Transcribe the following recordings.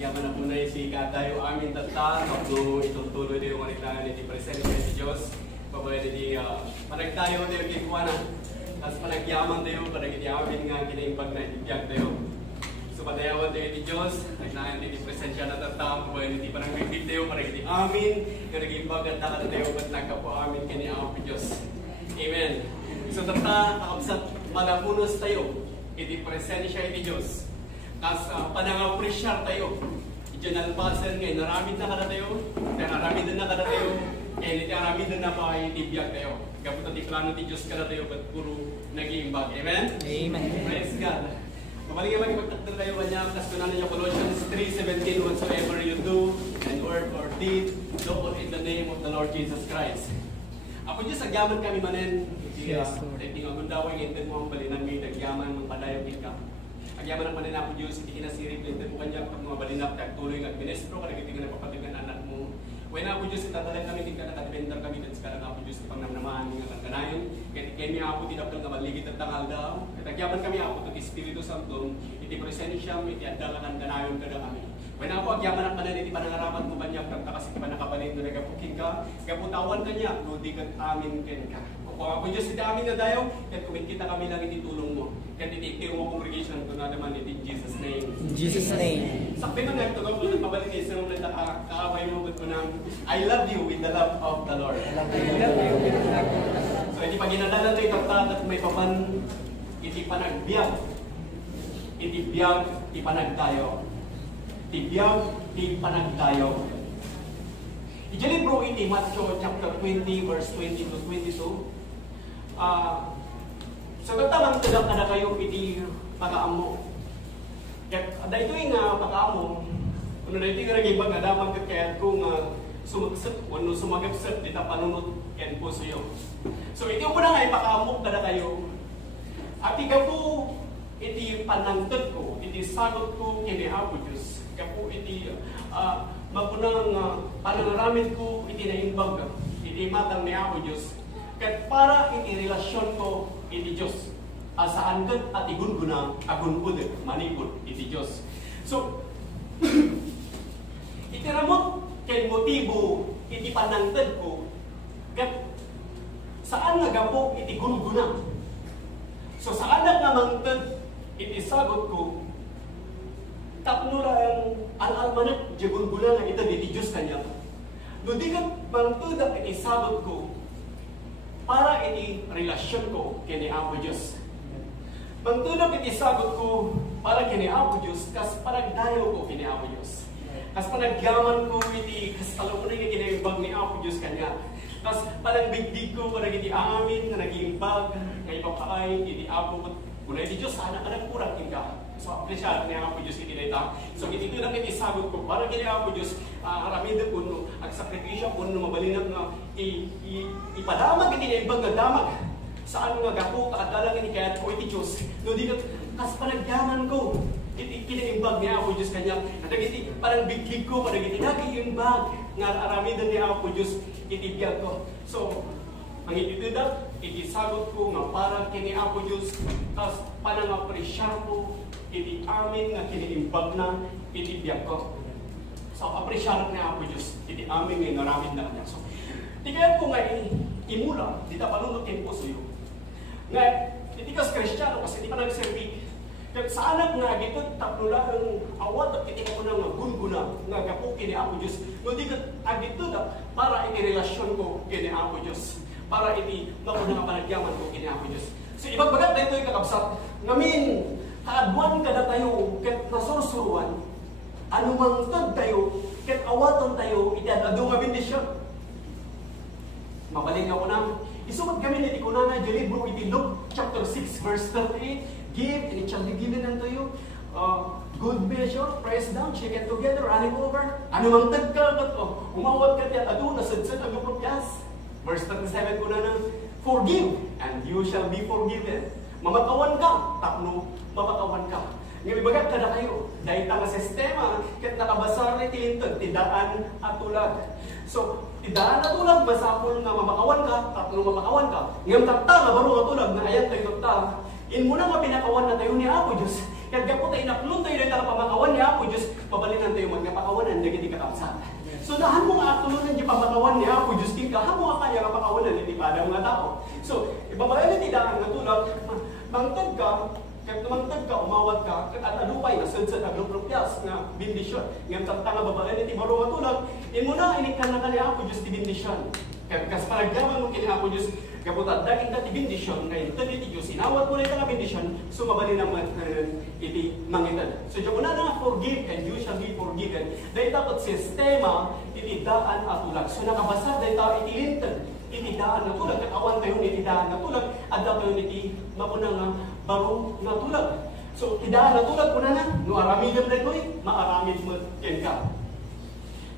Yaman na muna si Kadayo amin tata, kapag itutuloy din yung manitlangan ni Presente si Diyos. Pabalay din panagtayo din yung kikuha na. Tapos panagyaman tayo, panagyaman nga kinaimbag na ibiyag tayo. So padayawan tayo ni Diyos, nagnahan din yung presensya na tata, pabalay din panagbigbig tayo, panagyaman amin, nga nag-imbag at nakata tayo, ba't nagkapo amin kiniawa po Diyos. Amen. So tata, kakabsat malapunos tayo, iti presensya ni Diyos. Tapos panang-apresyar tayo. Diyan nalpasan ngayon, naramid na kada tayo, naramid na kada tayo, and naramid na pa itibiyag tayo. Kapag iti plano ti Diyos kada tayo, ba't puro nag-iimbag. Amen? Amen. Praise God. Mabaling naman ipagtaktan kayo kanya, kasunan niya Colossians 3:17, whatsoever you do, and word or deed, do all in the name of the Lord Jesus Christ. Ako Diyos, agyaman kami manen. Yes, Lord. Hindi nga gundaway, hindi mo ang balinan may nagyaman, mong padayo ka. Agyaman ang manen ako Diyos, hindi kinasirip, hindi mo kanya pag mga balinap, tuloy ng administro, kada hindi ka napapatigan anak mo. When ako Diyos, itatalag kami, hindi ka nakadepender kami, at saka ako Diyos, ipangnamnamaan, nga kanayon. Kaya kami ako, tinapal nga maligit at tangal daw. At agyaman kami ako, ito Espiritu Santo, iti presensya, iti andalan kanayon kada kami. When ako, agyaman ang manen, iti panangarapan mo kanya, kanta kasi panakabalin doon, nagapukin ka, kaputawan kanya, ludi kat amin ken ka. Kung ako Diyos, iti amin na dayo, at kumikita kami lang iti tulong mo. Kaya iti mo congregation ko na naman iti in Jesus' name. In Jesus' name. Sakti mo na ito, kung mabalin kayo sa mga kaaway mo ko ng I love you with the love of the Lord. I love you. So, hindi pa ginadalan tayo taptat at may papan, iti panagbiag. Iti biag, iti panagdayo. Iti biag, iti panagdayo. Iti libro iti Matthew chapter 20, verse 20 to 22. So, tamang tadak na kayo iti pag-aamo. Kaya ito yung pag-aamo, kung na ito yung nagibag na dapat kaya kung sumagsat, kung sumagapsat, dito panunod yan po sa iyo. So, ito po na nga ipakaamok na kayo. At ika po, iti panangtad ko, iti sagot ko kini Apo Diyos. Ika po, iti mapunang pananaramid ko, iti naimbag, iti matang ni Apo Diyos. Kaya para iti relasyon ko, iti Diyos. Saan kat at igun-guna, agun-ud, manipod, iti Diyos. So, itiramot kay motibo, iti panangtad ko, kat saan nga gapo, iti gun-guna. So, saan nga mangtad, iti sagot ko, tapnurang al-almanat, di gun-guna nga ito, iti Diyos kanya. Doon di kat mangtad, iti sagot ko, para iti relasyon ko, kini Apo Diyos. Pagtulog iti sagot ko para kini Apo Diyos, kas panagdayo ko kini Apo Diyos. Kas panagyaman ko iti, kas talamunan nga kinaimbag ni Apo Diyos kanya. Kas panagbigdig ko para iti amin nga nag-iimbag, nga ipapaay iti Apo. Kuna iti Diyos, sana ka nagkurang ka. So, apresyado ni Apo Diyos iti data. So, iti lang iti sagot ko para kini Apo Diyos, aramida ko no, agsakripisya ko no, mabalinap nga, ipadamag iti naimbag nga damag. Saan nga gapo, kakadalang ini kaya ko iti Diyos. No, di ka, kas panagyaman ko, kinaimbag ni Apo Diyos kanya. Nadagiti, parang biglig ko, parang iti nag-iimbag, nga aramidan ni Apo Diyos, iti biyag ko. So, ang ititudak, iti sagot ko nga para kini Apo Diyos, kas panang-apresyar ko, iti amin nga kinaimbag na, iti biyag ko. So, apresyar ni Apo Diyos, iti amin nga naramid na kanya. So, di kaya ko nga imula, di ta panunod kin po sa iyo. Nga, hindi ka Kristiyano kasi hindi pa nag-servi. Kaya sa anak nga, dito tapnula ang awat at kitika ko ng gun-guna nga gapukin ni Apo Diyos. Hindi ka agito na para iti-relasyon ko kini Apo Diyos. Para iti mapunang panagyaman ko kini Apo Diyos. So, ibagbagat na ito yung kakabsat. Ngamin, kaadwan ka na tayo, kat nasursuruan. Anumang tag tayo, kat awaton tayo, iti-adado nga bendisyon. Mabaling ako na. Isumad kami na iti kunana, di libro iti Luke chapter 6 verse 38. Give and it shall be given unto you. Good measure, pressed down, shaken together, running over. Anumang tag ka, umawat ka tiyan, ado, nasadsad ang gupropyas. Verse 37 kunana, forgive and you shall be forgiven. Mamatawa ka, tapno, mamatawa ka. Ngayon, ibagat ka na kayo. Dahil nga sistema, kat nakabasar ni tilintag, tidaan at tulag. So, tidaan at tulag, masapol nga mamakawan ka, tatlong mamakawan ka. Ngayon, takta nga baro nga tulag, na ayan tayo takta. In muna nga pinakawan na tayo ni Apo Diyos. Kaya po tayo inaklon tayo dahil pamakawan ni Apo Diyos, mabalinan tayo nga pakawanan dagiti kakabsat. So nahan mo nga atulunan di pamatawa ni Apo Diyos king ka, hamo nga kaya kapakawanan iti pada mga tao. So, ibabayan iti daan nga tulad, mangtag ka, umawat ka, at alupay na sadsad aglupropias nga bindisyon. Ngayon tanga babayan iti baro nga tulad, imo na inikan na ka ni Apo Diyos ti bindisyon. Kas paragyaman mo kini Apo Diyos, kaputat daging dati bindisyon, ngayon iti Diyos, inawat mo na ito nga bindisyon, sumabali naman iti mangitan. So, diyan mo na forgive and you shall be forgiven. Dahil dapat sistema, iti daan at tulag. So, nakabasa dahil tayo iti lintan, iti daan na tulag. Nakawan tayo iti daan na tulag, at dapat tayo iti mapunang nga baro na tulag. So, iti daan na tulag, una na, no aramidam na ito maaramid mo ken ka.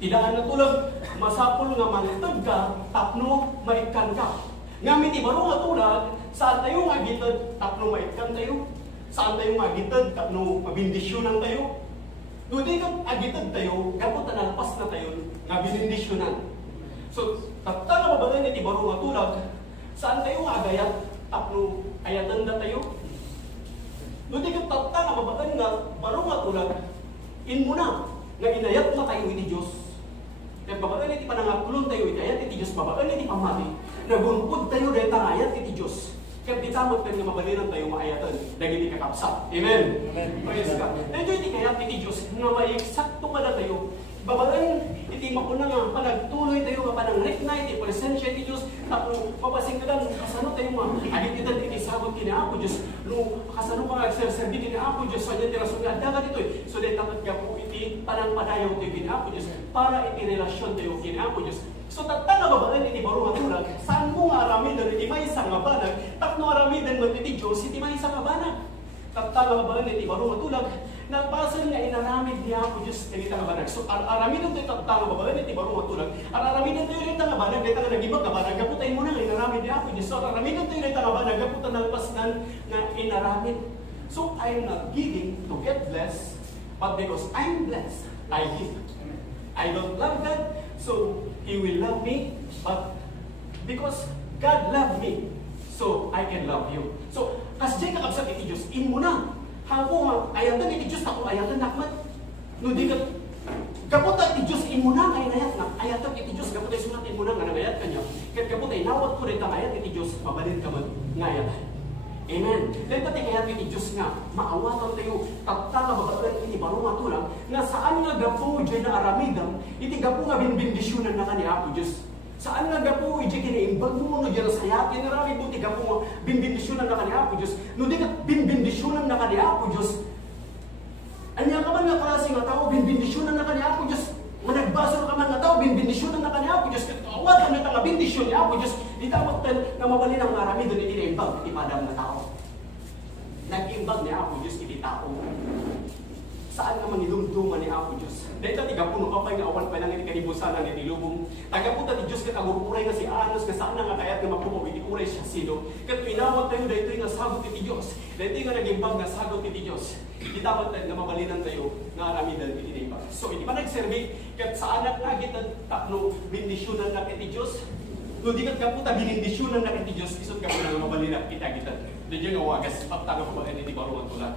Tidaan na tulag, masapol nga mangitag ka, tapno maikan ka. Ngamit ibaro nga tulag, saan tayo magitad, tapno maikan tayo. Saan tayo magitad, tapno mabindisyonan tayo. Doon ka agitad tayo, kapot na nalpas na tayo, nga binindisyonan. So, tapta na mabagan iti ibaro nga tulag, saan tayo agayat, tapno ayatan na tayo. Doon ka tapta na mabagan nga baro nga tulag, in mo na, nga inayat na tayo iti Diyos. Kaya babagan iti panangakulon tayo, itayat iti Diyos, babagan iti pamati. Nagunpod tayo dahil tangayat iti Diyos. Kaya ditamot tayo nga mabalinan tayo maayatan, dahil iti kakapsa. Amen? Praise God. Dahil iti kayat iti Diyos, nga may eksakto ka na tayo, babagan iti mapuna nga, panagtuloy tayo, nga panangrik na iti presensya iti Diyos, tapos mapasing ka lang, kasano tayo mga, agit iti iti sabot kini Apo Diyos, no, kasano mga agserserbi kini Apo Diyos, sa niya tirasun nga, dagat ito so dahil tapat ka po iti panangpadayaw tayo kini Apo Diyos, para iti relasyon tayo kini Apo Diyos. So tatta nga babagan iti baro nga tulag, saan mo nga aramidan iti may isang nga banag, tapno aramidan mo iti Diyos, iti may isang nga banag. Tatta nga babagan iti baro nga tulag, nagpasan nga inaramid niya Apo Diyos iti nga banag. So aramidan tayo tatta nga babagan iti baro nga tulag, aramidan tayo iti nga banag, iti nga nagibag nga banag, kaputay mo na nga inaramid niya Apo Diyos. So aramidan tayo iti nga banag, kaputan nalpasnan nga inaramid. So I'm not giving to get blessed, but because I'm blessed, I give. I don't love God, so He will love me, but because God loved me, so I can love you. So, kas dyan kakabsat iti Diyos, in mo na. Hangko nga, ayatan iti Diyos, ako ayatan nakmat. No, di ka, kaputa iti Diyos, in mo na, ayat na. Ayatan iti Diyos, kaputa sunat, in mo na, nga nangayat ka niya. Kat kaputa, inawat ko rin ayat iti Diyos, mabalin ka man, ngayatan. Amen. Dahil pati kaya iti Diyos nga, maawatan tayo, tapta nga babatan iti baro nga tulang, nga saan nga gapo dyan na aramidam, iti gapo nga binbindisyonan na ka ni Apo Diyos. Saan nga gapo dyan kinaimbag mo, no dyan sayat, yan naramid mo, iti gapo nga binbindisyonan na ka ni Apo Diyos. No di ka binbindisyonan na ka ni Apo Diyos, anya ka man nga klase nga tao, binbindisyonan na ka ni Apo Diyos. Managbasol ka man nga tao, binbindisyonan na ka ni Apo Diyos. Awatan na nga bindisyon ni Apo Diyos. Di dapat na mabali ng marami doon iti-imbag, iti padang na tao. Nag-imbag ni Apo Diyos iti tao. Saan nga manilumduman ni Apo Diyos? Dahil tati gapuno ka pa nga awan pa lang iti kanibusan ng iti lubong. Tagapunta ti Diyos kat agururay nga si Anos, nga saan nga kayat nga magpupaw iti uray siya sino. Kat inawat tayo dahil ito nga sagot iti Diyos. Dahil ito nga nag-imbag nga sagot iti Diyos. Di dapat tayo nga mabalinan tayo nga aramidan iti imbag. So iti pa nagservi, kat sa anak nga kita takno bindisyonan na iti Diyos. No di kat kaputa binindisyonan na iti Diyos, isot ka po nga mabalinan kita. Dahil nga wagas, pagtaga pa ba iti barungan tulad.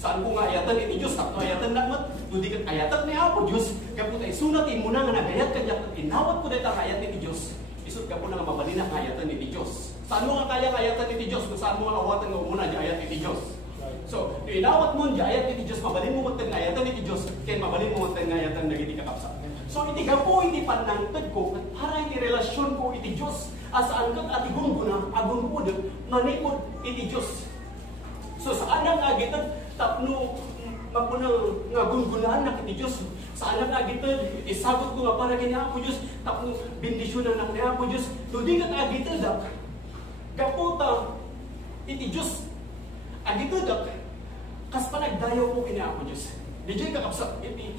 Saan ko nga ayatan iti Diyos, takto ayatan nakmat, no di kat ayatan ni Apo Diyos, kaputa isunatin mo na nga nagayat kanya, inawat ko dahil ayat iti Diyos, isot ka po nga mabalinan nga ayatan iti Diyos. Saan mo nga kaya ayatan iti Diyos, kung saan mo nga awatan nga umuna di ayat iti Diyos. So, inawat mo di ayat iti Diyos, mabalin mo matang ayatan iti Diyos, kaya mabalin mo matang ayatan nagiti kakapsa. So, iti gapo iti panangtad ko, para iti relasyon ko iti Diyos, asaan kat ati gungguna, agunpod, manikod iti Diyos. So, saan ang agitan, tapno, mapunang nga gungunaan na iti Diyos. Saan ang agitan, isagot ko nga para kini Apo Diyos, tapno, bindisyonan na kini Apo Diyos. Hindi kat agitan dak, gaputa, iti Diyos, agitan dak, kas panagdayaw ko kini Apo Diyos. Di dyan kakapsa, iti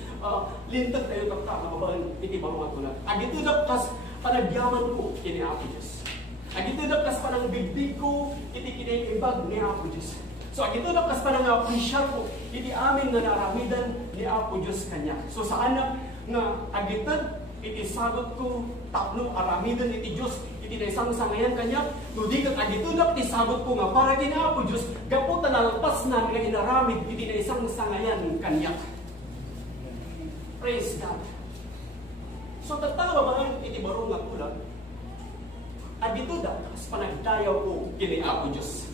lintag tayo kapta, mababaan, iti barungan ko na. Agitan dak, kas panagyaman ko kini Apo Diyos. Agitan dak, kas panangbigdig ko, iti kiniimbag ni Apo Diyos. So, ito na kas panang-appreciate ko, iti amin nga naramidan ni Apo Diyos kanya. So, sa anak nga agitan, iti sagot ko, tapno aramidan iti Diyos, iti na isang sangayan kanya, no di kat agito na, iti sagot ko nga, para kini Apo Diyos, gapo talalpas na nga inaramid, iti na isang sangayan kanya. Praise God. So tatawa ba ang iti barong nga kulang? At dito da, as panagdayaw ko kini Apo Diyos.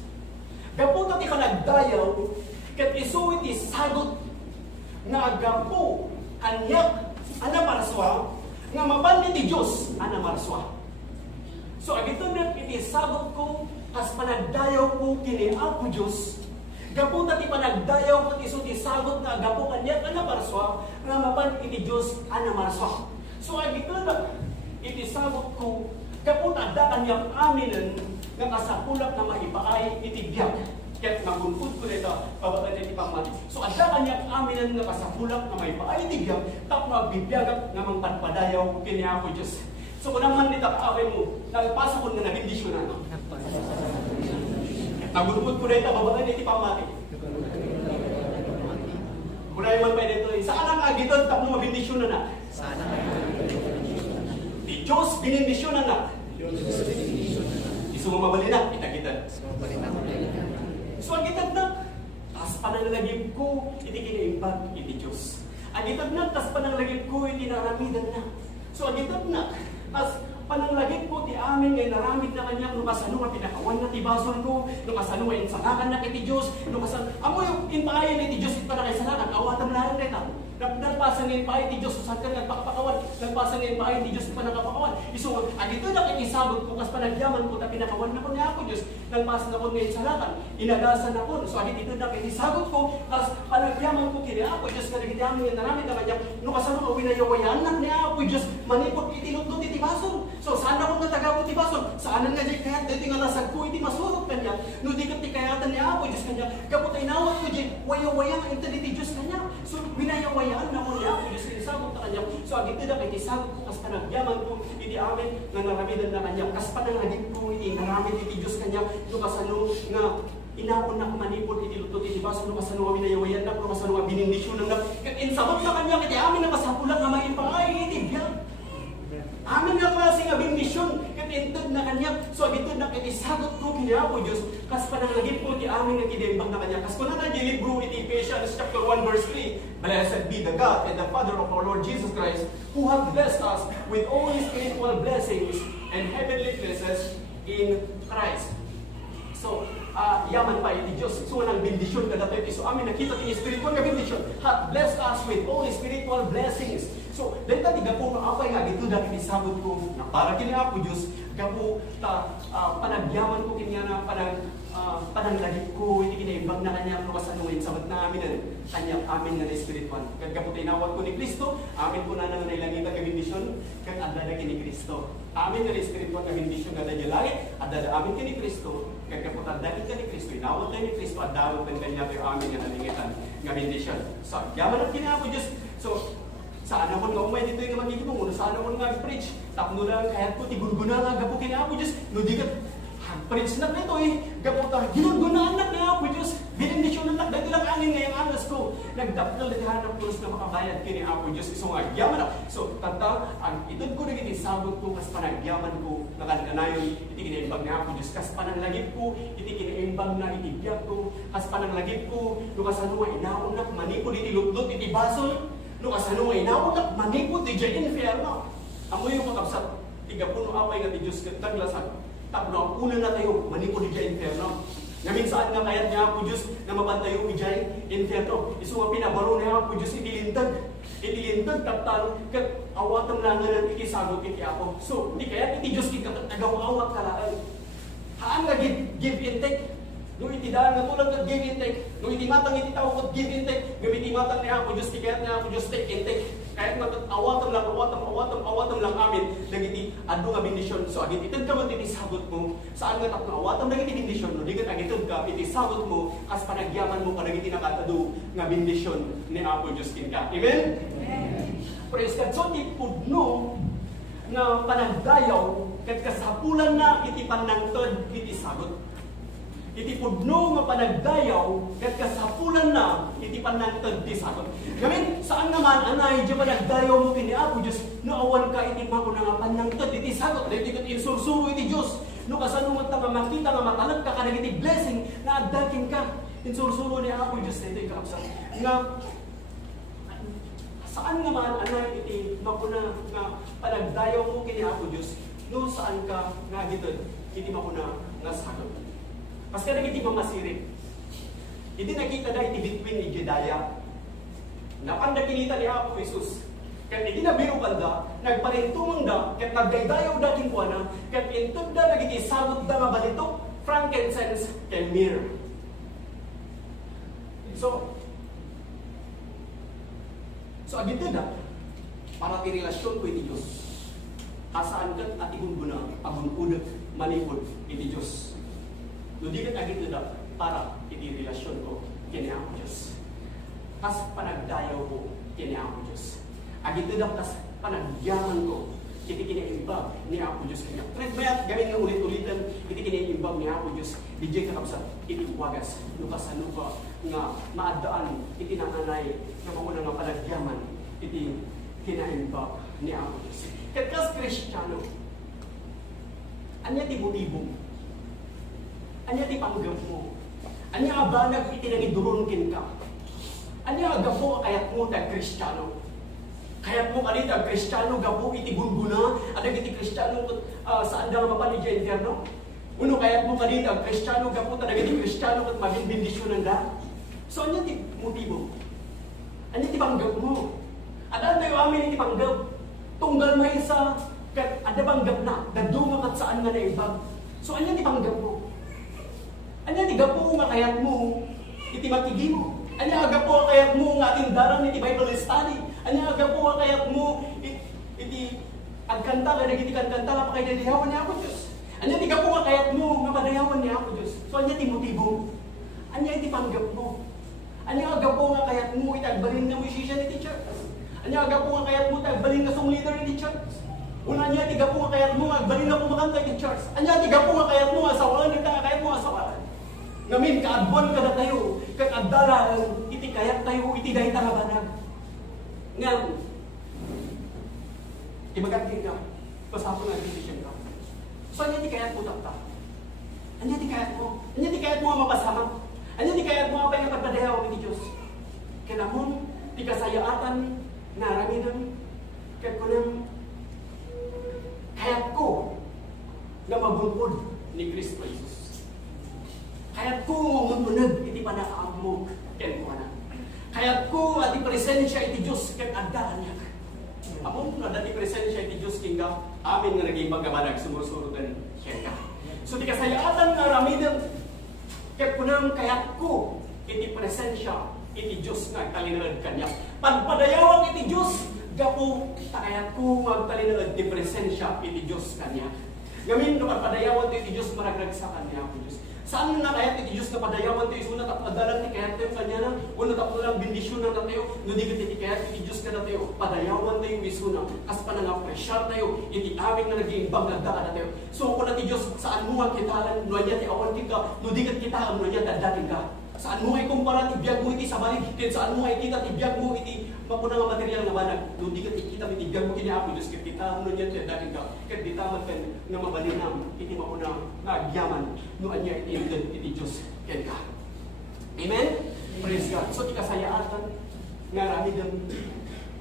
Gapo ti panagdayaw, kat isu iti sagot nga gapo kanyak ana maraswa, nga mapan iti Diyos ana maraswa. So agito na iti sagot ko, as panagdayaw ko kini Apo Diyos. Gapo ti panagdayaw kat isu ti sagot nga gapo kanyak ana maraswa, nga mapan iti Diyos ana maraswa. So agito na iti sagot ko, kaput ada kanyang aminan nga kasapulak na maipaay itibiyag. Kaya't nagunput ko nito, pabagan niya ipangmati. So ada kanyang aminan nga kasapulak na maipaay itibiyag, tap magbibiyagak nga mangpadpadayaw kiniya ko Diyos. So kung naman nito kaaway mo, nagpasa ko nga nabindisyon na. Nagunput ko nito, pabagan niya ipangmati. Kung naman pa nito, saan ang agiton, tap mo mabindisyon na na? Sana Di Diyos binindisyon na na. Isu mo mabali na, kita-kita. So ang kitag na, tas pananalagib ko, iti kinaimbag, iti Diyos. Ang kitag na, tas pananalagib ko, iti naramidan na. So ang kitag na, tas pananalagib ko, ti amin ngay naramid na kanya, nung kasano nga pinakawan na ti basol ko, nung kasano nga insalakan na kiti Diyos, nung kasano, amo yung inpayan iti Diyos, iti para kay salakan, awatan na rin neta. Nagpasan ngayon pa iti Diyos, usan ka nagpakpakawan. Nagpasan ngayon pa iti Diyos, pa nakapakawan. Iso, agito na kakisabot ko, kas panagyaman ko, ta pinakawan na ko niya ako Diyos. Nagpasan ako ngayon sa lakan, inagasan ako. So, agito na kakisabot ko, kas panagyaman ko kini ako Diyos, kanagidyaman nga naramid na kanya, no kasano ko winayawayan na niya ako Diyos, manipot itinutnot iti bason. So, saan ako natagaw iti bason? Saan nga di kayat, dito nga nasag ko iti masurot kanya, no di kat ti kayatan niya ako Diyos kanya, kapot ay nawat ko di, wayawayang iti Diyos kanya. So, winayawayan na mo niya ako Diyos, inisabot na kanya. So, agito na kay isabot ko, kas panagyaman ko, iti amin, nga naramidan na kanya, kas panangagit ko, iti naramid iti Diyos kanya, no kasano nga, inapon na kumanipon, iti lutot, iti baso, no kasano nga winayawayan na, no kasano nga binindisyon na, kat insabot na kanya, iti amin na kasapulan nga maipaay, iti biyag. Amin nga klase nga bindisyon, kat intod na kanya. So, agito na iti sagot ko, kanya po Diyos, kas panangagit po, iti amin nga kidembang na kanya. Kas kuna na di libro, iti Ephesians chapter 1 verse 3, Blessed be the God and the Father of our Lord Jesus Christ, who hath blessed us with all spiritual blessings and heavenly places in Christ. So, yaman pa iti Diyos. So, nang bindisyon ka dati. So, amin nakita iti spiritual nga bindisyon. Hath blessed us with all spiritual blessings. So, dahil ta tiga po apay nga dito dahil isabot ko na para kini ako Diyos, gapo ta panagyaman ko kanya na pananglagip ko, iti kinaimbang na kanya, no kasano ngayon sabat na amin na kanya amin nga na spiritual. Kag gapo tinawag ko ni Kristo, amin ko na nang nailangita ka bindisyon, kag adada kini Kristo. Amin nga na spiritual ka bindisyon nga dadya langit, adada amin kini Kristo, kag gapo tadakit ka ni Kristo, inawag ka ni Kristo, adawag ka kanya pero amin nga nalingitan nga bindisyon. So, yaman at kini ako Diyos. So, saan ako nga umay dito yung magiging mo, saan ako nga preach, tapno lang kahit ko, tigurguna nga, gapo kini ako Diyos, no di ka, preach na nito gapo ta, ginurgunaan na nga ako Diyos, binindisyon na dahil lang angin ngayong angas ko, nagdapnal na hanap ko na makabayad kini ako Diyos, isong agyaman na. So, tanda, ang itod ko rin itisabot ko, kas panagyaman ko, nakaganayon, iti kinaimbag na ako Diyos, kas pananglagip ko, iti kinaimbag na itibiyag ko, kas pananglagip ko, lukas ano nga inaon na, manipod iti lutlot, iti basol, lukas ano nga inaon na, manipod iti dyan infierno. Amo yung makapsat, tiga puno away nga ti Diyos, naglasag. Tapno ang una na tayo, manipod iti dyan infierno. Ngamin saan nga kayat niya ako Diyos na mabantayo iti dyan infierno. Isu nga pinabaro niya ako Diyos, itilintag. Itilintag, taptan, kat awatan lang nga ng ikisagot iti ako. So, di kaya iti Diyos ikatagaw-awat kalaan. Haan nga give and take. Nung itidaan nga tulad ng give and take. Nung itimatang ititaw ko give and take. Nung itimatang niya ako Diyos, kaya niya ako Diyos take and take. Kahit awatan lang amin, nagiti ado nga bindisyon. So, agit itod ka mo titisabot mo, saan nga tapno awatan nagiti bindisyon, no? Di ka agitod ka, itisabot mo, kas panagyaman mo, panagiti nakatado nga bindisyon ni Apo Diyos kinka. Amen? Amen. Praise God. So, tipudno nga panagdayaw, kat kasapulan na iti panangtod, itisabot. Iti pudno nga panagdayaw, kat kasapulan na, iti panangtod, itisabot. Ngamin, saan naman, anay, di panagdayaw mo kini Apo Diyos, no awan ka, iti mako na nga panangtod, itisabot. Dahil iti insursuro iti Diyos, no kasanungot ka nga makita nga matalag ka, kanag iti blessing, na addakin ka. Insursuro ni Apo Diyos, ito ikakapsat. Nga, Saan nga man anay iti makuna nga panagdayaw mo kini Apo Dios no saan ka nga gitod iti makuna nga sagot. Paska nagiti mamasirit. Iti nakita da iti between ni Jedaya. Napanda kinita ni Apo Jesus. Kat iti nabiro banda, nagparintumang da, kat nagdaydayaw da kinkuana, kat intod da nagiti sagot da nga balitok, frankincense and myrrh. So agito na, para ti relasyon ko iti Diyos. Asaan kat at igungguna, agununod, manipod iti Diyos. Nudi kat agito na, para iti relasyon ko kini Apo Diyos. Kas panagdayaw ko kini Apo Diyos. Agito na, kas panagyaman ko iti kiniimbag ni Apo Diyos kanya. Kahit mayat gamin nga ulit-ulitan iti kiniimbag ni Apo Diyos, di jay kakabsat iti wagas, nukasan pa nga maadaan iti nanganay nga mauna nga panagyaman iti kinaimbag ni Apo Diyos. Katkas Kristiyano, anya ti butibong, anya ti panggap mo, anya abanag iti nangidurunkin ka, anya agapo kayat mo tag Kristiyano. Kayat mo kanit ang Kristiyano gapo iti gunguna, at iti Kristiyano saan da mapan iti interno. Uno kayat mo kanit ang Kristiyano gapo at iti Kristiyano at maging bendisyonan da. So anya ti motibo? Anya ti panggap mo? At ano tayo amin iti panggap? Tunggal may isa, kat ada panggap na, dadunga kat saan nga naibag. So anya ti panggap mo? Anya ti gapo nga kayat mo, iti matigi mo? Anya agapo kayat mo nga tindaran iti Bible study? Anya agapo kayat mo iti agkanta nga nagiti kanta nga pakaidayawan ni Apo Diyos? Anya ti gapo kayat mo nga padayawan ni Apo Diyos? So anya ti motibo? Anya iti panggap mo? Anya agapo nga kayat mo iti agbalin nga musician iti church? Anya agapo nga kayat mo iti agbalin nga song leader iti church? Una anya ti gapo nga kayat mo nga agbalin nga kumakanta iti church? Anya ti gapo nga kayat mo nga asawalan iti nga kayat mo asawalan? Ngamin kaadbuan ka na tayo, kag addalan iti kayat tayo iti dahi tarabanag. Ngam, ibagat ka, pasapon nga decision ka. So, anya ti kayat mo takta? Anya ti kayat mo? Anya ti kayat mo ang mapasama? Anya ti kayat mo ang pagpadayaw iti Diyos? Kinamon, ti kasayaatan, naraminan, kaya kunang kayat ko na mabungkod ni Kristo Jesus. Kayat ko mamununag iti panakaamog ken kuana. Kayat ko ati presensya iti Dios ken addaan niya. Amon na dati presensya iti Dios kinga amin nga naging pagkabanag sumusurutan siya. So di kasayaatan nga ramidan ket kunang kayat ko iti presensya iti Dios nga talinod kanya. Pagpadayawang iti Dios gapo kayat ko magtalinod iti presensya iti Dios kanya. Ngamin no pagpadayawan iti Dios maragrag sa kanya po Dios. Saan na kaya iti Diyos na padayawan tayo, una tapadalan ti kaya tayo kanya na, una tapulang bendisyon na tayo, nudigat iti kaya iti Diyos ka na tayo, padayawan tayo isuna, kas pa nangapresyar tayo, iti aming na naging bagdadaan na tayo. So kung ti Diyos, saan mo ang kitalan, nuan niya ti awan kita, nudigat kita, nuan niya dadating ka. Saan mo ay kumpara ti biyag mo iti sabalik, saan mo ay kita ti biyag mo iti mapuna nga material nga banag, nudigat kita iti biyag mo kini Apo Diyos, kaya kita, nuan niya dadating ka, kaya di tamat kan nga mabalinam, iti mapuna nga agyaman, nuan niya iti Diyos ken ka. Amen? Praise God. So, ikasayaatan nga ramidam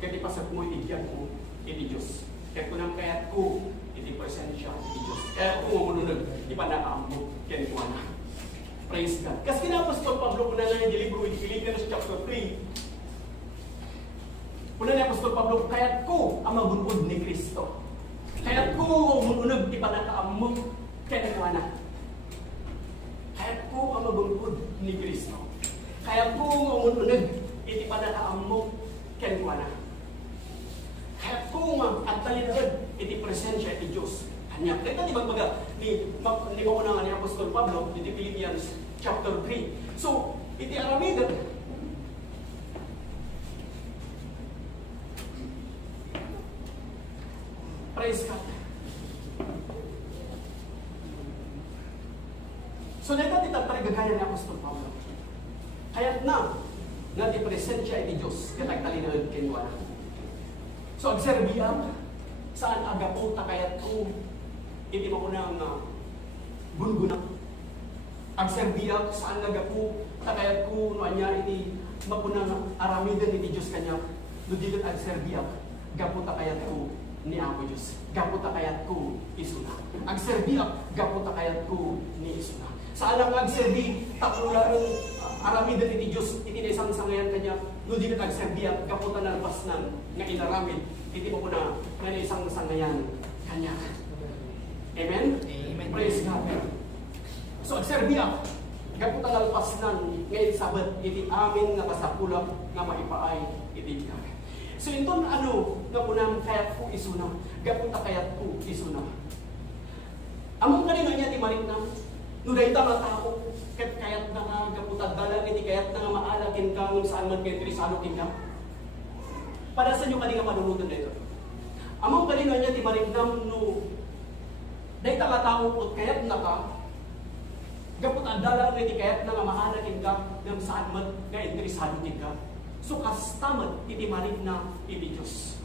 kaya ipasag mo iti biyag mo iti Diyos. Kaya kunang kayat ko iti presensya iti Diyos. Kaya kung mamununag, ipanakaam mo ken kuana. Praise God. Kasi kinapostol Pablo kuna nga yung libro iti Philippians chapter 3. Kuna ni Apostol Pablo, kayat ko ang mabunod ni Kristo. Kayat ko mamununag ipanakaam mo ken kuana. Kayat ko ang mabungkod ni Kristo. Kayat ko mamununag iti panakaam mo ken kuana. Kayat ko ang talinod iti presensya iti Diyos. Kanya. Kaya di bagbaga ni mauna nga ni Apostol Pablo iti Philippians chapter 3. So, iti aramid praise God. So, natin itatagagaya ni Apostol Pablo. Kaya't na, nati presensya iti Diyos, katagtalinod kinuha. So, agserbiya, saan agapo takayat ko, iti maunang gungguna. Agserbiya, saan agapo takayat ko, noanya iti mapunang aramidan iti Diyos kanya. Nudigat ang serbiak, gaputa kayat ko ni Apo Diyos. Gaputa kayat ko isuna. Ang serbiak, gaputa kayat ko ni isuna. Sa alang ang serbi, takula ng aramidan iti Diyos, iti na isang sangayan kanya, nudigat ang serbiak, gaputa na basnan, nga inaramid, iti mo na nga isang sangayan kanya. Amen? Amen. Praise God. So, ang serbiak, gaputa na basnan, ngayon sabat, iti amin nga pasapulak, nga maipaay, iti biyak. So ito na nga punang kayat ko isuna, gaputa kayat ko isuna. Among kanina niya ti maritnam, nuday ta nga tao, kayat na nga gaputa dalang iti kayat na nga maalakin ka, kung saan man kayo trisalukin ka. Para sa inyo kanina manunutan na ito. Among kanina niya ti maritnam, no, day ta nga tao, kayat na ka, gaputa dalang iti kayat na nga maalakin ka, kung saan man kayo trisalukin ka. So, kastamat, iti marig na iti Diyos.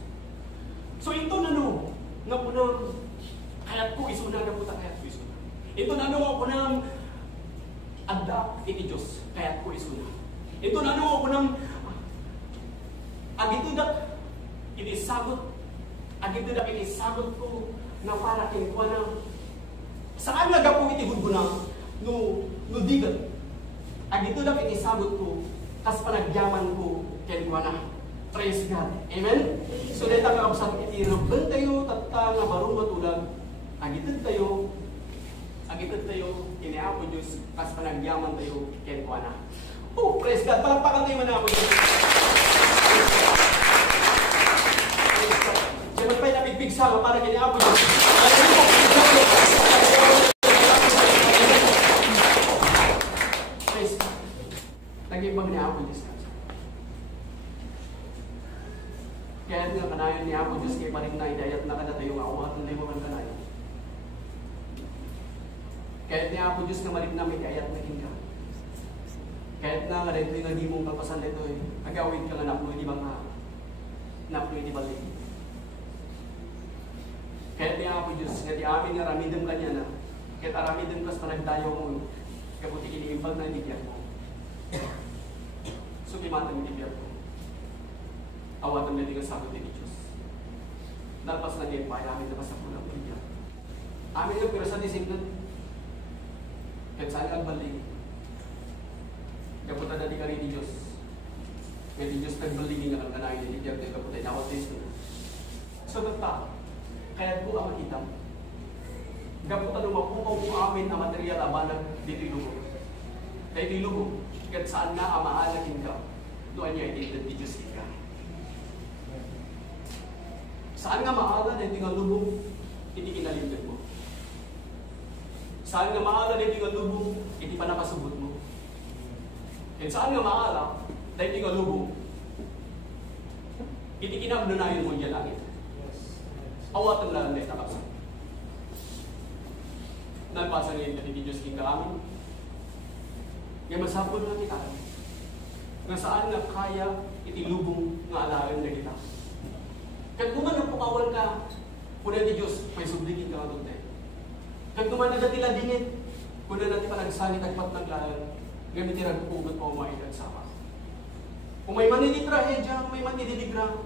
So, ito na nga punang, kayat ko isuna, nga puta kayat ko isuna. Ito na nga punang, adda iti Diyos, kayat ko isuna. Ito na nga punang, agitudak, iti sagot, agitudak, iti sagot ko, na para kinkwa na, saan nga gapo iti gudgunang, no digat, agitudak, iti sagot ko, kas panagyaman ko, kinkwa na. Praise God. Amen? So, dahil kakabsat itirabban tayo, tatta nga barong matulag, agitid tayo, iniapo Diyos, kas panagyaman tayo, kinkwa na. Oh, praise God. Palakpakan tayo man ako Diyos. Praise God. Diyan magpay na pigbigsa nga para kiniapo Diyos. Praise God. Nag-ibang niapo Diyos. Kaya nga kanayon ni Apo Diyos kay paring na idayat na kada tayo awat ng limo man kanayon. Kaya ni Apo Diyos nga marig na may kayat na kingka. Kaya na nga dito yung hindi mong kapasan dito agawin ka nga naploy di bang naploy di balik. Kaya ni Apo Diyos nga di amin nga ramidem kanya na kaya aramidem kas panagdayo mo kabuti iniimbag na inibiyag mo. So kimatang inibiyag mo. Awatan na nga sagot ni Diyos. Nalpas na niya pa, amin na masapulang po niya. Amin yung pero sa disiplin. Kahit saan ang baling. Kaputa na di ka rin ni Diyos. Kaya ni Diyos nagbalingin nga ang kanayin ni Diyos. Kaputa na ako taste na. So nagta, kaya ko ang makita. Kaputa lumapukaw ko amin ang material abanag dito ilugog. Dito ilugog. Kahit saan na ang maalakin ka. Doon niya ititin ni Diyos ka. Saan nga maala na hindi nga lubong, hindi kinalindan mo. Saan nga maala na hindi nga lubong, hindi pa nakasubot mo. And saan nga maala na hindi nga lubong, hindi kinamnunayan mo niya langit. Awatan lang na itakapsan. Nalpasan ngayon na hindi Diyos king kaamin. Ngayon masapon na kita. Nga saan nga kaya itilubong nga alagan na kita. Kaya kuman ang pukawal ka, kuna ni Diyos, may subligin ka doon tayo. Kaya kuman nagatila dingit, kuna natin panagsanit at patnaglaan, gamitin ang pugot o mailan sama. Kung may manilitra, dyan, may manililigra.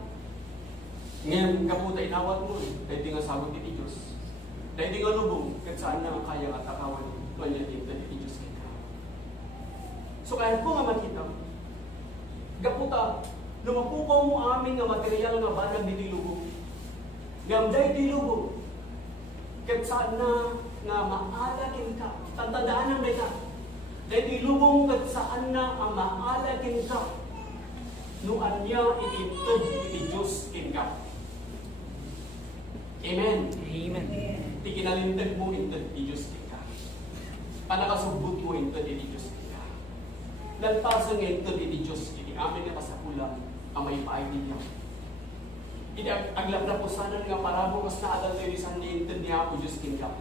Ngayon, kaputa inawat mo, dahil di nga sabot ni Diyos. Dahil di nga lubong, kahit saan na kaya at akawan, manyatin na ni Diyos kita. So kaya po nga makita, kaputa, lumapukaw mo amin nga material nga banag di tilubog. Gamday tilubog. Kahit saan na nga maalakin ka. Tantandaan ang may ka. Dahil tilubog kahit saan na ang maalakin ka. Nuan niya itintod iti Diyos ka. Amen. Amen. Di kinalindag mo intod iti Diyos ka. Panakasubot mo intod iti Diyos ka. Nalpasan nga intod iti Diyos iti amin nga pasakulang ang may paay niya. Hindi aglam na po sana nga parabo mas naadal tayo ni Sandy intod niya ako Diyos kingka.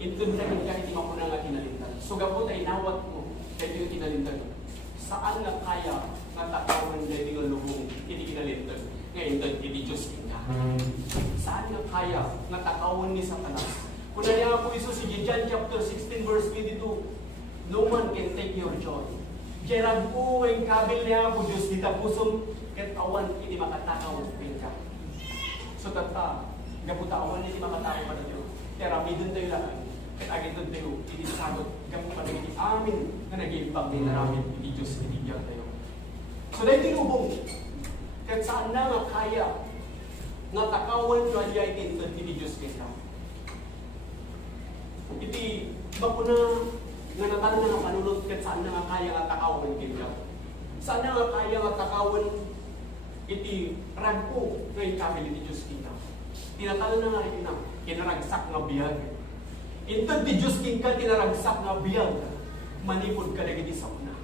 Intod na kingka hindi mapuna nga kinalindan. So gabot ay nawat mo kaya yung kinalindan. Saan nga kaya nga takawan na hindi nga lubong hindi kinalindan. Ngayon intod hindi Diyos kingka. Saan nga kaya nga takawan ni Satanas. Kung niya ako iso si John chapter 16 verse 22, no man can take your joy. Jerag ko ang kabil niya po Diyos ditapusom ket awan ini makatakaw ka. So tata, gaputa awan ini makatakaw pa tayo. Terapi dun tayo lang. Ket agad dun tayo, ini sagot. Gapu pa tayo, amin na nag-iimbang din namin, ini Diyos, ini Diyos tayo. So dahil tinubong, ket saan na nga kaya nga takawan nyo ay itinod ini Diyos kita. Iti, bako na nga natal na nga panunod ket saan na nga kaya nga takawan kita. Saan na nga kaya nga takawan iti ragpo nga ikamil ni Diyos kita. Tinatal na nga rin na, kinaragsak nga biyag. Intod di Diyos kita tinaragsak nga biyag, manipod ka na giti sa una.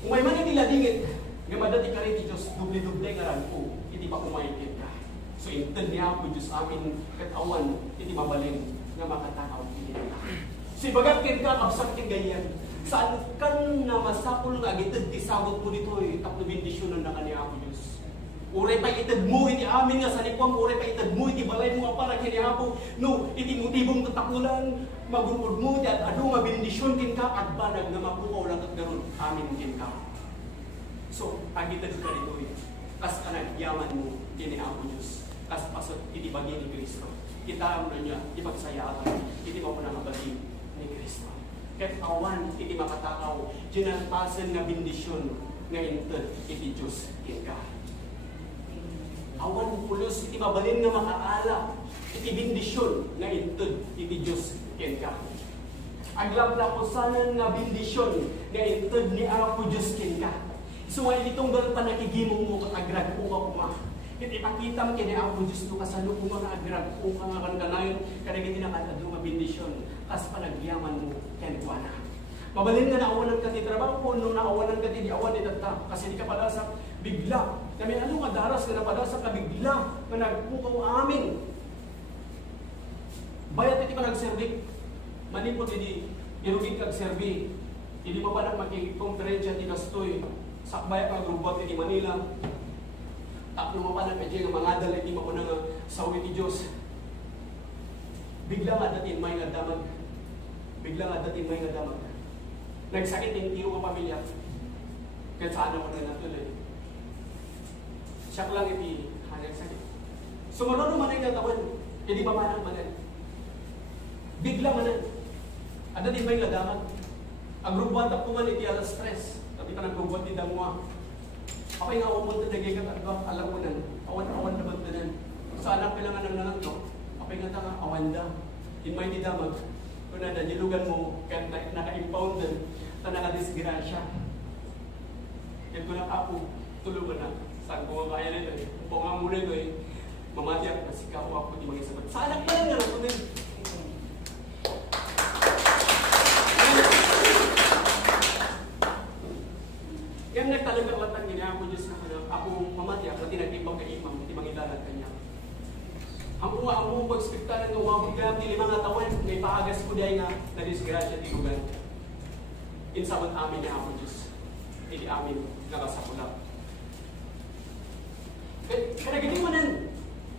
Kung may man itiladingit, nga madati ka rin di Diyos, dubli-dubli nga ragpo, iti pa kumaikit ka. So intod niya po Diyos amin, katawan, iti mabalin, nga makatakaw iti ka. Si bagat kin ka, kabsak kin ganyan. Saan kan na masapul nga agitid ti sabot mo dito tapno bendisyonan na kaniya ako Diyos. Uray pa itad mo iti amin nga sa likwam, uray pa itad mo iti balay mo para kiniya po. No, iti mutibong tatakulan, magunod mo iti at ado nga bendisyon kin ka at banag nga mapukaw lang at garon amin kin ka. So, agitid ka dito kas kanag yaman mo kiniya ako Diyos. Kas pasot iti bagi ni Kristo. Kita mo na niya, ipagsayaan, iti mo na mabagi ni Kristo. Ket awan iti makatakaw, ginantasan nga bendisyon nga inted iti Diyos ken ka. Awan pulos iti mabalin nga makaala, iti bendisyon nga inted iti Diyos ken ka. Aglaplakosanan nga bendisyon nga inted ni Apo Diyos ken ka. So ay itunggal pa nakigimong mo kagrag ko ka kuma. Iti ipakita mo kini Apo Diyos to kasano kung mga agrag o mga kananayon kanagiti na katado nga bendisyon kas panagyaman mo ken kuana. Mabalin nga naawanan ka ti trabaho po nung naawanan ka ti di awan itata kasi di ka padasak bigla. Kami ano nga daras nga napadasak ka bigla nga nagpukaw amin. Bayat iti panagserbi. Manipot iti irugin kag serbi. Hindi mo pa nang magkikonferensya ti kastoy sakbay ka grupo iti Manila. Tapno mo pa na kaya nga mga dal, hindi mo na nga sawi ti Diyos. Bigla nga datin may nga damag. Bigla nga datin may nga damag. Nagsakit yung iyo nga pamilya. Kaya saan mo na natuloy. Siyak lang iti nagsakit. Sumunod naman ay natawan. Hindi pa manang manan. Bigla manan. At datin may nga damag. Ang grubuan tapuman iti alas stress. Tapi ka nagrubuan ti damwa. Apay nga umunta na gigat at alam mo nan, awan-awan na bantanan. Sa anak kailangan ng nalang to, apay nga tanga, awan da. In may di damag, kung na nilugan mo, kaya naka-impound din, ta naka-disgrasya. Yan ko lang ako, tulungan na. Saan ko nga kaya nito eh. Kung nga muna ito eh, mamati ako, masikaw ako, di mag-isabat. Sa anak lang nga, ito din. Yan nagtalagang latang niya ako Diyos na ako mamati ako tinagibang kaimang di mangilalag kanya. Ang mo pagspektaran ng umabot ka ti 5 taon may paagas ko dahil nga na-disgrasya ti lugan. Insaman amin niya ako Diyos. Hindi amin nakasapulap. Kadagiti mo nan.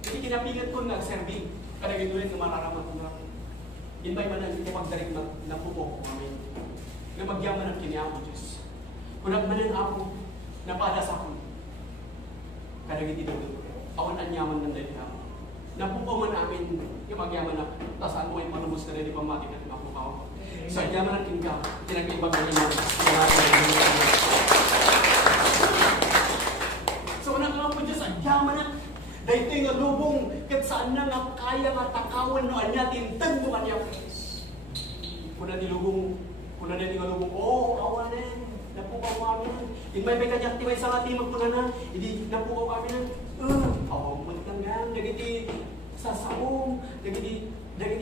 Hindi kinapigat ko nagserbi. Kadagiti mo nan mararaman ko na. Inbay man ang ipagdarig na pupo ko amin. Na magyaman ang kiniya ako Diyos. Kung nagmanan ako, napadas ako. Kadagiti dito. Awan anyaman ng dahil ako. Napupaw man amin, yung magyaman na, tasaan mo yung panubos na rin, pamatik at mapupaw. So, anyaman ang tingka, tinag-ibang na rin. So, unang mga po Diyos, anyaman na. Dahil ito yung lubong, kat saan na nga kaya nga takawan no anya, tintag mo kanya. Kung na nilubong, awan na yan. Napukaw kami na. Yung may kanyang tiway sa ating magpunanan, hindi napukaw kami na. Awang magtanggan, nagiti sasawong, nagiti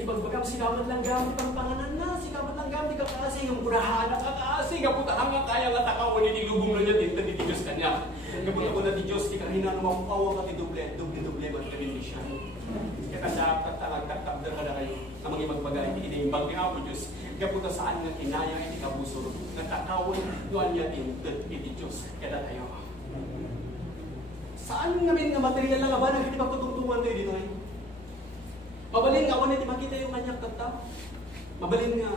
bagbagam, sikamat lang gamit ang panganan na, sikamat lang gamit ka kaasing, ang purahan na kakaasing, kaputa lang nga kaya nga takawan ni lubong na niya, tinta di Diyos kanya. Kaputa ko na di Diyos, di kanina numapawa ka ti doble, magkarin siya. Kaya tatagtag na kayo, na mga ibagbagay, hindi yung bagay ako Diyos, kaputa saan nga kinaya, hindi kabusuro, natakawan, doon niya iti Diyos, kaya tayo. Saan namin nga material lang ba, nagkiti pagtutungtungan tayo dito eh? Mabalin nga, wala makita yung kanyang kanta. Mabalin nga,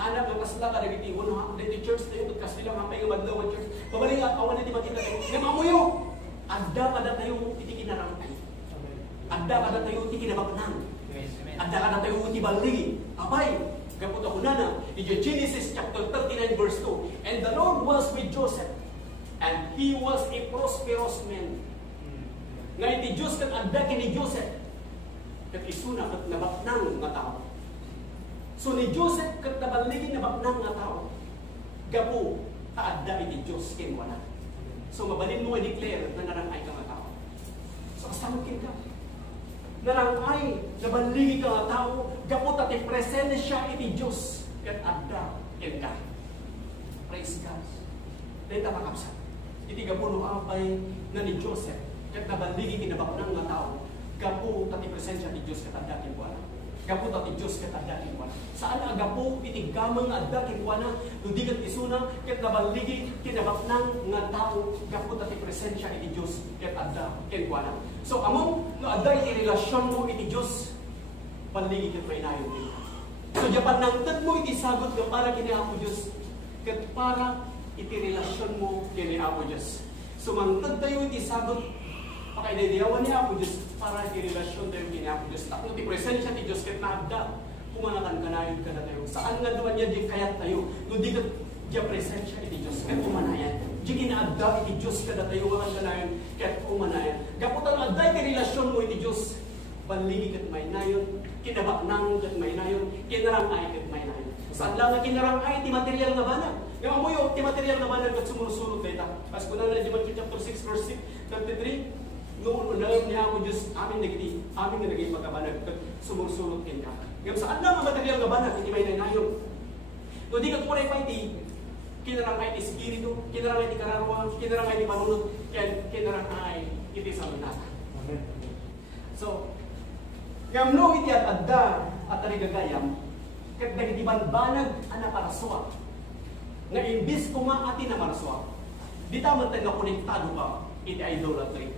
hanap ng kasla ka dagiti uno dito church tayo tud kasila mapay nga madlaw church. Babalik awan na di makita tayo. Nga mamuyo. Adda kada tayo iti kinarangay. Adda kada tayo iti kinabaknang. Adda kada tayo iti baligi. Abay, gapot ako na in Genesis chapter 39 verse 2. And the Lord was with Joseph, and he was a prosperous man. Nga iti Diyos kat adda kini Joseph. Kat isuna kat nabaknang nga tao. So ni Joseph kat nabaligi nabaknang nga tao. Gapo kaadda iti Diyos ken wala. So mabalin mo i-declare na narangay ka nga tao. So kasamukin ka. Narangay, nabaligi ka nga tao, gapo ati presente siya iti Diyos ket adda ken ka. Praise God. Dahil takakapsat. Iti gapo no apay na ni Joseph ket nabaligi kinabaknang nga tao, gapo ati presensya ti Diyos ket adda ken wala. Gapo ati Diyos ket adda ken wala. Saan ang gapo iti gamang adda ken wala, ludi ket isuna ket nabaligi kinabaknang nga tao, gapo ati presensya iti Diyos ket adda ken wala. So among no adda iti relasyon mo iti Diyos, baligi ket mainayon ken. So japan nangted mo iti sagot nga para kini Apo Diyos ket para iti relasyon mo kini Apo Diyos. So mangted tayo iti sagot pakaidiyawan ni Apo Diyos para i-relasyon tayo kini Apo Diyos. Tapos ti presensya ti Diyos ket naagda kumanakan kanayon ka na tayo. Saan nga duman niya di kayat tayo? No di ket di presensya iti Diyos ket kumanayan. Di kinaagda iti Diyos kada tayo wakan kanayon ket kumanayan. Gaputan adda iti relasyon mo iti Diyos. Baligi ket maynayon, kinabaknang ket maynayon, kinarangay ket maynayon. Saan lang nga kinarangay ti material nga banag? Nga amoyo ti material nga banag ket sumusunod dayta. As kuna na di Matthew chapter 6 verse 33. Noon unaw niya Apo Diyos amin nga naging pagkabanag sumusunod ken ka. Ngam saan lang ang material nga banag iti may nayon. No di kat puray pa iti kinarangay ti espiritu, kinarangay ti karanwa, kinarangay ti panunot, ken kinarangay iti samanata. Amen. So ngam no iti adda at arigagayam ket dagiti banbanag ana paraswa. Nga imbis kuma ati na maraswa. Di taman nga konektado pa iti idolatry.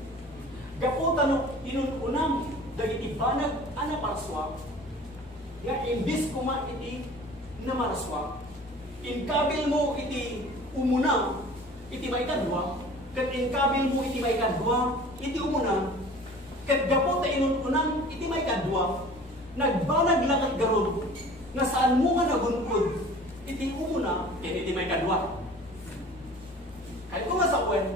Gaputan no inununam dagiti banag ana paraswa nga imbis kuma iti namaraswa inkabil mo iti umuna iti maikadwa ket inkabil mo iti maikadwa iti umuna ket gaputa inununam iti maikadwa nagbanag lakat garod nga saan mo nga nagunpod iti umuna ken iti maikadwa kay kung sa uwan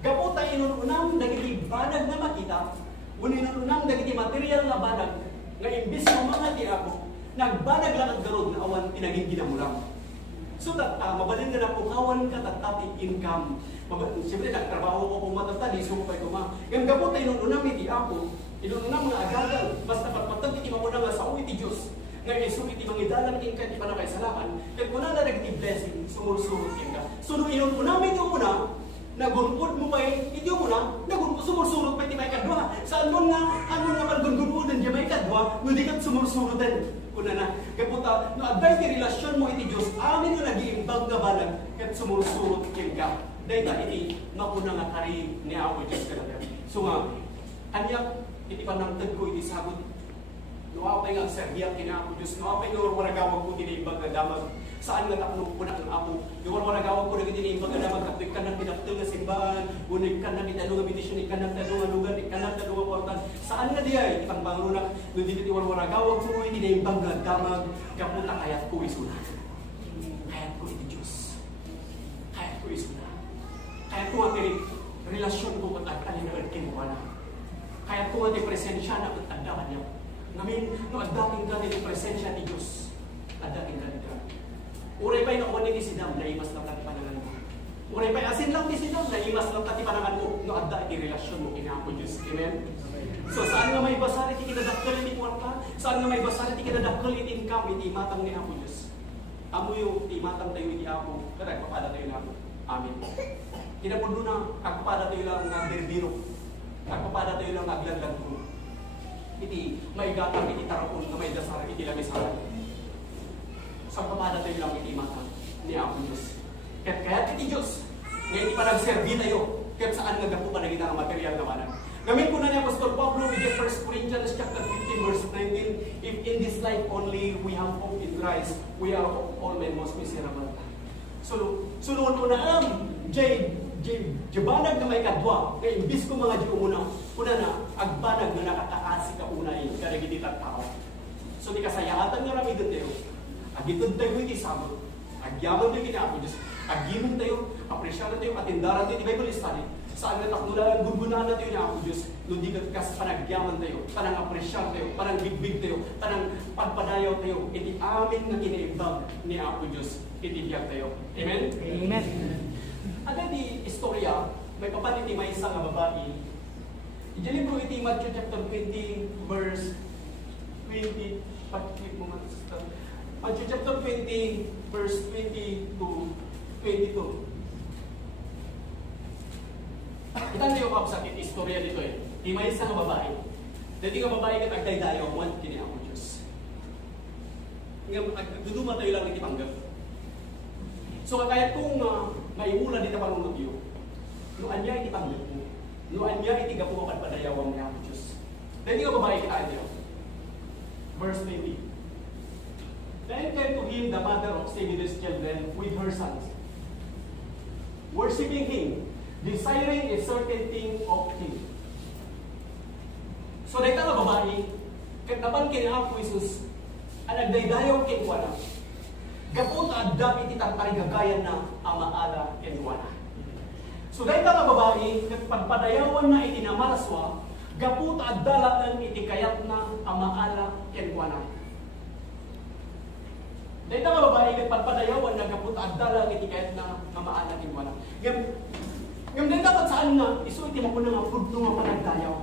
gaputa inununam dagiti banag na makita, uninunam dagiti material na banag, nga imbis mo mga ti Apo, nagbanag lang at garod na awan tinaging ginamulang. So mabalin nga na pukawan ka tatati income. Siyempre nagtrabaho ko kung matatali, so ko kuma. Yung gaputa inununam iti Apo, inununam nga agagal, basta patpatag iti mamuna nga sa iti Diyos, nga iso iti mangidalang inka iti panakaisalakan, kaya kuna na dagiti blessing, sumursurot inka. So nung inununam iti umuna, nagunpod mo pa iti mo na, nagunpod sumursurot pa iti may kadwa. Saan mo nga, ano nga pag-gungunpudan diya may kadwa, no di kat sumursurotan. Kuna na, kaputa, no advise ti relasyon mo iti Diyos, amin nga nag-iimbag nga balag, kat sumursurot kin ka. Dahil ta iti, mapuna nga kari ni Apo Diyos ka na. So nga, kanya, iti panangtad ko iti sagot, no apay nga serbiyak kina Apo Diyos, no apay nga warwaragawag ko tiniimbag nga damag. Saan nga taknong punak ng Apo? Yung warwaragawag ko na tiniimbag nga damag, kapit ka ng pinaktil na simbahan, unig ka ng itanong nga bitisyon, ikan ng tanong nga lugan, ikan ng tanong nga portan. Saan nga diya? Ipang bangunak, no dito ti warwaragawag ko, tiniimbag nga damag, kaputa kayat ko isuna. Kayat ko iti Diyos. Kayat ko isuna. Kayat ko nga relasyon ko at alinaad kin mo na. Kayat ko nga ti presensya na at adda niya. Namin, no adating ka iti presensya ni Diyos. Adating ka nito. Uray pa'y nakuha ni Sidam, naimas lang kati panangan mo. Uray pa'y asin lang ni Sidam, naimas lang kati panangan mo. No adda iti relasyon mo, kina Apo Diyos. Amen? So saan nga may basar iti kinadakkel iti kwarta? Saan nga may basar iti kinadakkel iti income, iti matang ni Apo Diyos? Amo yung iti matang tayo iti Apo, kada papada tayo lang. Amen. Kinapundo na, agpapada tayo lang nagbirbiro. Agpapada tayo lang naglaglag ko. Iti maigatang iti tarapon na may dasar iti lamisaran. Sa papada tayo lang iti matang ni Apo Diyos. Kaya iti Diyos, ngayon iti panagserbi tayo, kaya saan nga gapo ka na ang material na manan. Ngamin po na ni Apostol Pablo in 1 Corinthians chapter 15 verse 19, if in this life only we have hope in Christ, we are all men most miserable. So noon una banag na may kadwa, kaya imbis ko mga una na, agbanag na nakakaasi ka unay, karagititan tao. So di kasayatan nga rami tayo, agitod tayo iti sabot, agyaman tayo kina ako Diyos, agiman tayo, apresyanan tayo, atindaran tayo, di Bible study, saan na taknulan, gugunaan na tayo ni ako Diyos, nung di kas panagyaman tayo, panang apresyar tayo, panang bigbig tayo, panang pagpadayaw tayo, iti amin na kinaibag ni ako Diyos, iti biyag tayo. Amen? Amen. Ada di istorya, may papan iti may isang babae. Diyan libro iti Matthew chapter 20 verse 20. Pag-click mo man sister. Matthew chapter 20 verse 20 to 22. Kita niyo kapsa iti istorya dito eh. Di may isang babae. Dati nga babae kat agdaydayo mo kini ako Diyos. Nga duduma tayo lang iti panggap. So kaya kung maiula dito panunod yun, nuan niya iti panggap mo, nuan niya iti gapu padayawan niya ako Diyos. Dahil nga babae kita niyo. Verse 20. Then came to him the mother of Zebedee's children with her sons, worshiping him, desiring a certain thing of him. So dahil nga babae, kataban kina ako Jesus, ang nagdaydayaw kinwana, gapon adda iti tarparigagayan na amaala kenwana. So dahil nga babae, pagpadayawan na iti namalaswa, gapon addalaan iti kayat na amaala kenwana. Dahil nga babae, pagpadayawan na gapon addalaan iti kayat na amaala kenwana. Ngam dahil dapat saan nga, iso iti mapuna nga pudno nga panagdayaw.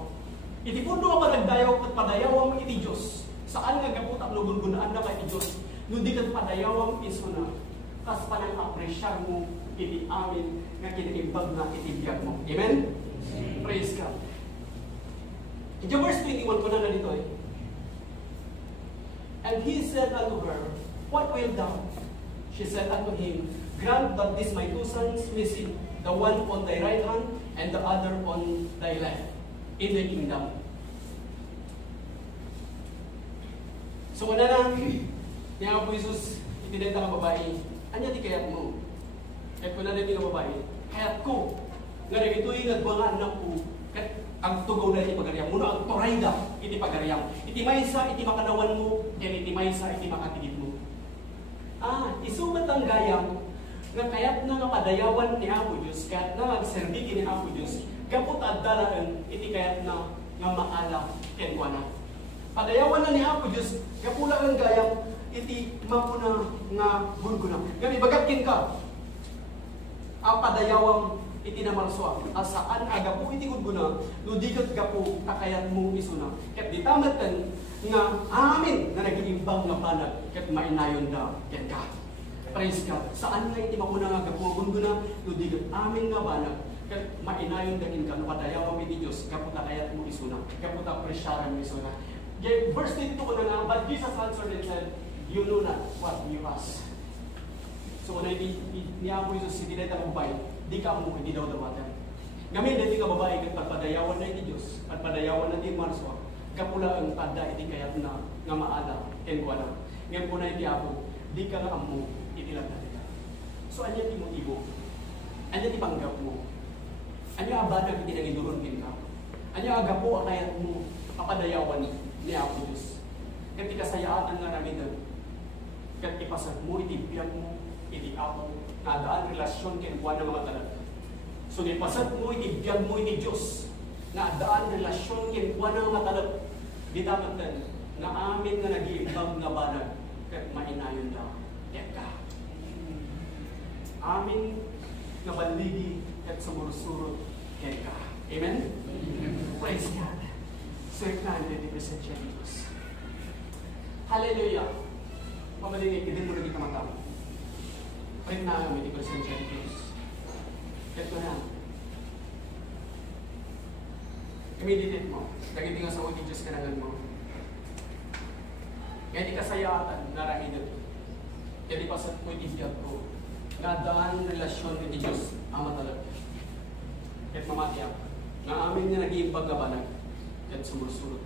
Iti pudno nga panagdayaw at padayawang iti Diyos. Saan nga gapon ang lugungunaan na kay Diyos. Nung di ka padayawang iso na, kas panang apresyar mo, iti amin, nga kinaimbag na iti biyag mo. Amen? Praise God. In verse 21 ko na dito eh. And he said unto her, what wilt thou? She said unto him, grant that these my two sons may sit, the one on thy right hand, and the other on thy left, in the kingdom. So wala na, niya po Jesus, itinenta ka babae, anya di kayat mo? Kaya ko na din nga babae, kayat ko, nga nagituloy nga mga anak ko, ang tugaw na iti pagariam, muna ang torayda iti pagariam. Iti maysa, iti makanawan mo, yan iti maysa, iti makatigid mo. Isumat ang gayam, nga kayat na nga padayawan ni Apo Diyos, kayat na magserbiki ni Apo Diyos, kapot addalaan, iti kayat na nga maala kenwana. Padayawan na ni Apo Diyos, kapula ang gayam, iti mapuna nga gulguna. Gani bagatkin ka, ang padayawang iti namalswa, asaan agapu iti gulguna, nudigat gapu kakayat mo isuna. Ket ditamatan nga amin na nagiimbang nga banag, ket mainayon da ket ka. Praise God. Saan nga iti mapuna nga gapu gulguna, nudigat amin nga banag, ket mainayon da ken ka, padayawang iti Dios, gapu kakayat mo isuna, gapu ta presyaran mo isuna. Verse 22 ko na nga, but Jesus answered and said, you know not what you ask. So, niya po Jesus, hindi na itang babae, di ka mo, hindi daw dawatan. Ngamin, hindi ka babae, kat pagpadayawan na iti Diyos, pagpadayawan na iti Marswa, kapula ang pada, iti kayat na, nga maala, kenkuana. Ngayon po na iti ako, di ka nga amo, iti lang natin. So, anya iti motibo? Anya iti panggap mo? Anya abanag iti nangiduron ka? Anya agapo ang kayat mo, papadayawan ni Apo Diyos. Kat ikasayaan nga namin doon. Kat ipasag mo, itibiyag mo, iti Apo, nadaan relasyon kenkuan ng mga talag. So ipasag mo, itibiyag mo, iti Diyos, nadaan relasyon kenkuan ng mga talag. Di dapat na amin na nag-iimbang nga banag, kat mainayon na, ket ka. Amin nga baligi, kat sumursurot, ket ka. Amen? Praise God. Sir na, hindi presensya ni Diyos. Hallelujah. Pamaligay, hindi mo rin kita matama. Pwede na kami, hindi presensya ni Diyos. Ito na. Imiditate mo. Dagiti nga sa uti Diyos kanangan mo. Kaya di kasayatan, narami dito. Kaya di pasat po itibiyag ko. Nadaan relasyon ni Diyos, ang matalag. Kaya mamati ako. nga amin nga nag-iimbag ka ba kat sumusunod.